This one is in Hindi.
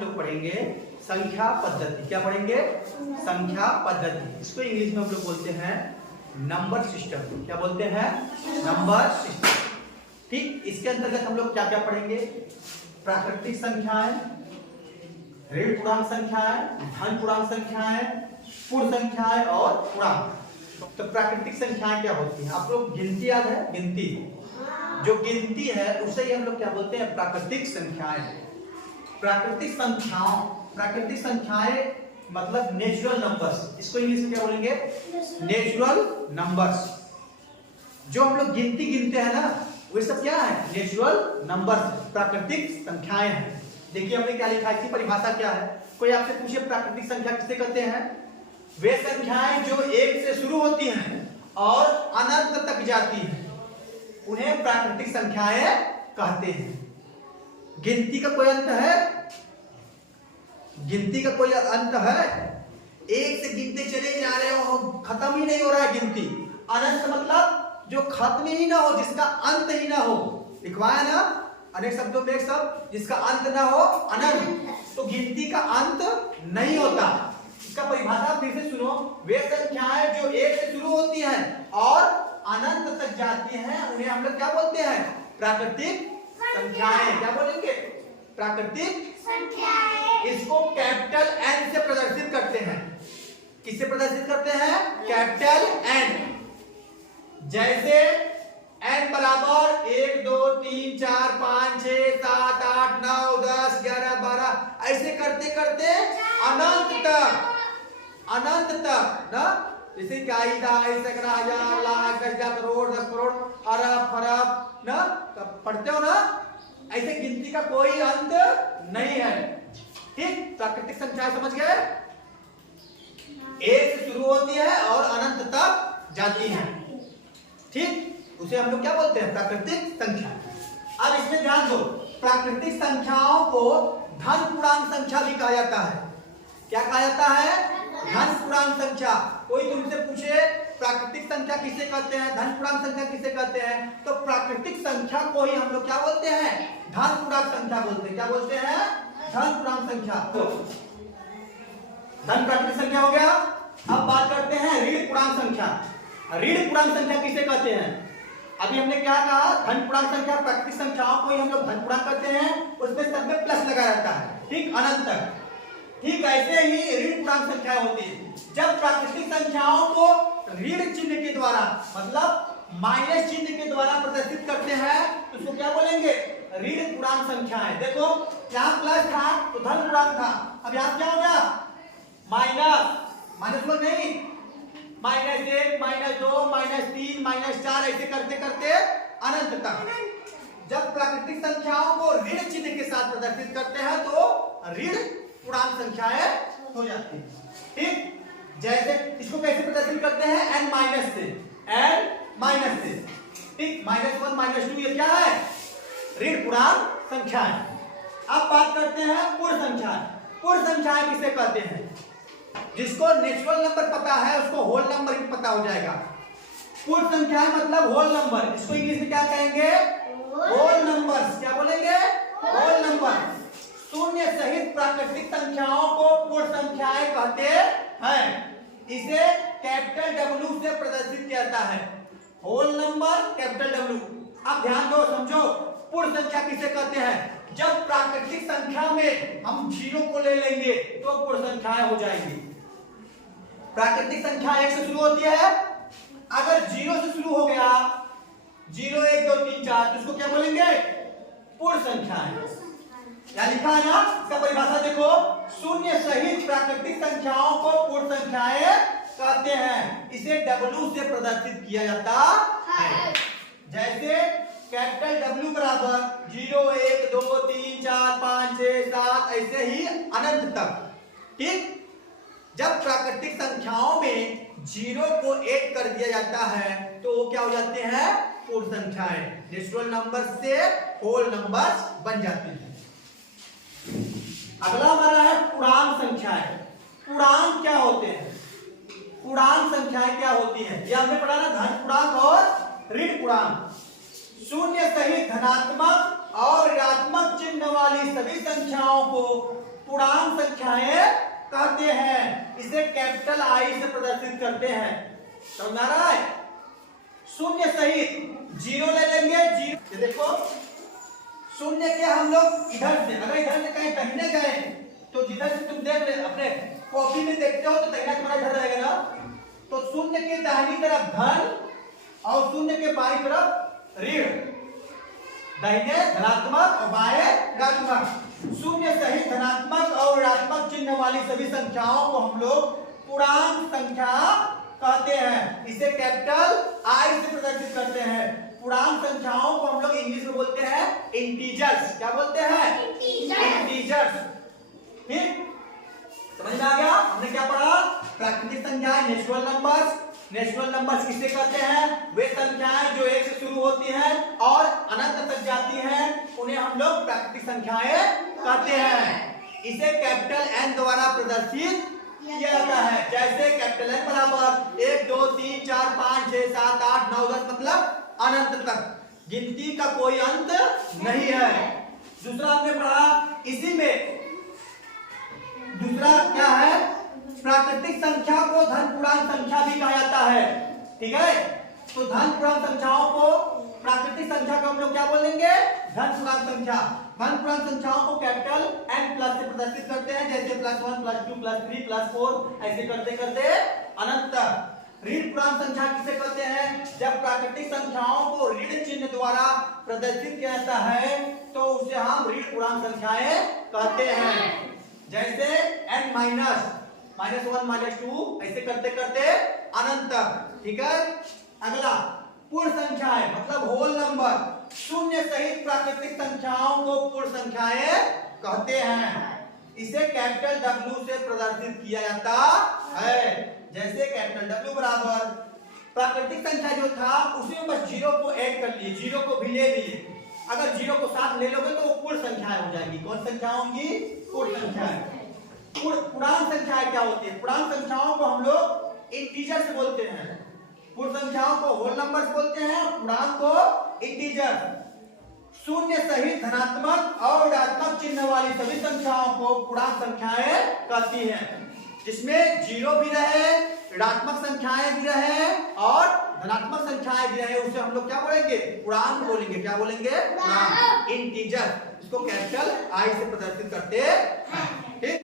हम लोग पढ़ेंगे संख्या पद्धति। क्या पढ़ेंगे? संख्या पद्धति। इसको इंग्लिश में हम लोग बोलते हैं नंबर सिस्टम। क्या बोलते हैं? Number system. ठीक, इसके अंतर्गत हम लोग क्या क्या पढ़ेंगे? प्राकृतिक संख्याएं, ऋण पूर्णांक संख्याएं, धन पूर्णांक संख्याएं, पूर्ण संख्याएं और पूर्णांक। तो प्राकृतिक संख्याएं क्या होती हैं? आप लोग गिनती याद है? गिनती, जो गिनती है उसे ही हम लोग क्या बोलते हैं? प्राकृतिक संख्याएं। प्राकृतिक संख्याएं मतलब नेचुरल नंबर्स। इसको इंग्लिश में क्या बोलेंगे? Natural numbers. जो हम लोग गिनती गिनते हैं ना, वे सब क्या है? नेचुरल नंबर्स, प्राकृतिक संख्याएं हैं। देखिए हमने क्या लिखा है, इसकी परिभाषा क्या है? कोई आपसे पूछे प्राकृतिक संख्या किसे कहते हैं? वे संख्याएं जो एक से शुरू होती हैं और अनंत तक जाती हैं, उन्हें प्राकृतिक संख्याएं कहते हैं। गिनती का कोई अंत है? गिनती का कोई अंत है? एक से गिनते चले जा रहे हो, खत्म ही नहीं हो रहा है गिनती। अनंत मतलब जो खत्म ही ना हो, जिसका अंत ही ना हो। लिखवाया ना अनेक शब्दों में एक शब्द जिसका अंत ना हो, अनंत। तो गिनती का अंत नहीं होता। इसका परिभाषा फिर से सुनो। वे संख्याएं जो एक से शुरू होती हैं और अनंत तक जाती हैं, उन्हें हम लोग क्या बोलते हैं? प्राकृतिक संख्याएं। क्या बोलेंगे? प्राकृतिक संख्याएं। इसको कैपिटल एन से प्रदर्शित करते हैं। किससे प्रदर्शित करते हैं? Capital N. जैसे n बराबर 1 2 3 4 5 6 7 8 9 10 11 12 ऐसे करते करते अनंत तक ना। जैसे क्या सैकड़ा, हजार, लाख, 10,000, करोड़, 10 करोड़, अरब ना, तब पढ़ते हो ना। ऐसे गिनती का कोई अंत नहीं है। ठीक, प्राकृतिक संख्याएं समझ गए? एक से शुरू होती है और अनंत तक जाती है। ठीक, उसे हम लोग क्या बोलते हैं? प्राकृतिक संख्या। अब इसमें ध्यान दो, प्राकृतिक संख्याओं को धन पूर्णांक संख्या भी कहा जाता है। क्या कहा जाता है? धन पूर्णांक संख्या। कोई तुमसे पूछे प्राकृतिक संख्या किसे कहते हैं, धन पूर्णांक संख्या किसे कहते हैं, तो प्राकृतिक संख्या को ही हम लोग क्या बोलते हैं? धन पूर्णांक संख्या बोलते हैं। क्या बोलते हैं? धन पूर्णांक संख्या। तो धन प्राकृतिक संख्या हो गया। अब बात करते हैं ऋण पूर्णांक संख्या। ऋण पूर्णांक संख्या किसे कहते हैं? अभी हमने क्या कहा? धन पूर्णांक संख्या, प्राकृतिक संख्याओं को ही हम लोग धन पूर्णांक कहते हैं। उसमें सब में प्लस लगा रहता है, ठीक, अनंत तक। ठीक, ऐसे ही ऋण पूर्णांक संख्याएं होती है। जब प्राकृतिक संख्याओं को ऋण चिन्ह के द्वारा मतलब माइनस चिन्ह के द्वारा प्रदर्शित करते हैं, तो उसको क्या बोलेंगे? ऋण पूर्णांक संख्याएं। देखो यहाँ प्लस था तो धन पूर्णांक था, अब यहाँ क्या हो गया? माइनस में नहीं, -1, -2, -3, -4 ऐसे करते करते अनंत तक। जब प्राकृतिक संख्याओं को ऋण चिन्ह के साथ प्रदर्शित करते हैं तो ऋण पूर्णांक संख्याएं हो जाती हैं। ठीक, जैसे इसको कैसे प्रदर्शित करते हैं? n माइनस से। ठीक, -1, -2 ये क्या है? ऋण पूर्णांक संख्याएं। अब बात करते हैं पूर्ण संख्याएं। पूर्ण संख्याएं किसे कहते हैं? जिसको नेचुरल नंबर पता है उसको होल नंबर भी पता हो जाएगा। पूर्ण संख्याएं मतलब होल नंबर। इसको इंग्लिश में क्या कहेंगे? Whole numbers. क्या बोलेंगे? Whole number. शून्य सहित प्राकृतिक संख्याओं को पूर्ण संख्याएं कहते हैं। इसे कैपिटल W से प्रदर्शित किया जाता है। Whole number, capital W। अब ध्यान दो, समझो, पूर्ण संख्या किसे कहते हैं? जब प्राकृतिक संख्या में हम 0 को ले लेंगे तो पूर्ण संख्याएं हो जाएंगी। प्राकृतिक संख्या 1 से शुरू होती है, अगर 0 से शुरू हो गया, 0 1 2 3 4, तो इसको क्या बोलेंगे? पूर्ण संख्याएं। क्या लिखा है ना? इसका परिभाषा देखो, शून्य सहित प्राकृतिक संख्याओं को पूर्ण संख्याएं कहते हैं। इसे W से प्रदर्शित किया जाता है। जैसे कैपिटल W बराबर 0 1 2 3 4 5 6 7 ऐसे ही अनंत तक। ठीक, जब प्राकृतिक संख्याओं में 0 को ऐड कर दिया जाता है तो वो क्या हो जाते हैं? पूर्ण संख्याएं। नेचुरल नंबर से होल नंबर्स बन जाते हैं। अगला हमारा है पूर्णांक संख्याएं। पूर्णांक क्या होते हैं? पूर्णांक संख्याएं क्या होती हैं? ये हमने पढ़ा ना, धन पूर्णांक और ऋण पूर्णांक। शून्य सहित धनात्मक और ऋणात्मक चिन्ह वाली सभी संख्याओं को पूर्णांक संख्याएं कहते हैं। इसे कैपिटल आई से प्रदर्शित करते हैं। समझ आ रहा है? शून्य सहित जीरो ले लेंगे। जीरो ये देखो, शून्य के हम लोग इधर से, अगर इधर से कहीं दाहिने गए तो जिधर से तुम देख रहे अपने कॉपी में देखते हो तो दाहिना तुम्हारा इधर रहेगा ना, तो शून्य के दाहिनी तरफ धन और शून्य के बाईं तरफ ऋण, दाहिने धनात्मक और बाएं ऋणात्मक। शून्य सहित धनात्मक और ऋणात्मक चिन्ह वाली सभी संख्याओं को हम लोग पूर्णांक संख्या कहते हैं। इसे कैपिटल आई से प्रदर्शित करते हैं। पूर्णांक संख्याओं को हम लोग इंग्लिश में बोलते हैं इंटीजर्स। क्या बोलते हैं? इंटीजर्स। ठीक, समझ में आ गया? हमने क्या पढ़ा? प्राकृतिक संख्याएं, नेचुरल नंबर्स। नेचुरल नंबर्स किसे कहते हैं? वे संख्याएं जो एक से शुरू होती हैं और अनंत तक जाती हैं, उन्हें हम लोग प्राकृतिक संख्याएं कहते हैं। इसे कैपिटल एन द्वारा प्रदर्शित किया जाता है। जैसे कैपिटल एन बराबर 1 2 3 4 5 6 7 8 9 10, मतलब अनंत तक, गिनती का कोई अंत नहीं है। दूसरा हमने पढ़ा, इसी में दूसरा क्या है? प्राकृतिक संख्या को धन पूर्णांक संख्या भी कहा जाता है। ठीक है, तो धन पूर्णांक संख्याओं को, प्राकृतिक संख्या को हम लोग क्या बोलेंगे? धन पूर्णांक संख्या। धन पूर्णांक संख्याओं को कैपिटल एन प्लस से प्रदर्शित करते हैं, जैसे +1 +2 +3 +4, ऐसे करते करते अनंत तक। ऋण पूर्णांक संख्या किसे कहते हैं? जब प्राकृतिक संख्याओं को ऋण चिन्ह द्वारा प्रदर्शित किया जाता है तो उसे हम ऋण पूर्णांक संख्याएं कहते हैं। जैसे n -1 -2, ऐसे करते करते अनंत तक। ठीक है, अगला पूर्ण संख्याएं मतलब होल नंबर। शून्य सहित प्राकृतिक संख्याओं को पूर्ण संख्याएं कहते हैं। इसे कैपिटल W से प्रदर्शित किया जाता है। जैसे कैपिटल W बराबर प्राकृतिक संख्या जो था उसमें बस जीरो को ऐड कर लिए, जीरो को भी ले लिए। अगर जीरो को साथ ले लोगे तो वो पूर्ण संख्याएं हो जाएगी। कौन संख्या होंगी? पूर्ण संख्याएं। पूर्णांक संख्याएं क्या होती है? पूर्णांक संख्याओं को हम लोग इंटीजर से बोलते हैं। पूर्ण संख्याओं को होल नंबर्स बोलते हैं, पूर्णांक को इंटीजर। शून्य सहित धनात्मक और ऋणात्मक चिन्ह वाली सभी संख्याओं को पूर्णांक संख्याएं कहती हैं। जिसमें जीरो भी रहे, ऋणात्मक संख्याएं भी रहे और धनात्मक संख्याएं भी रहे, उसे हम लोग क्या बोलेंगे? पूर्णांक बोलेंगे। क्या बोलेंगे? पूर्णांक, इंटीजर। इसको कैपिटल आई से प्रदर्शित करते हैं। ठीक।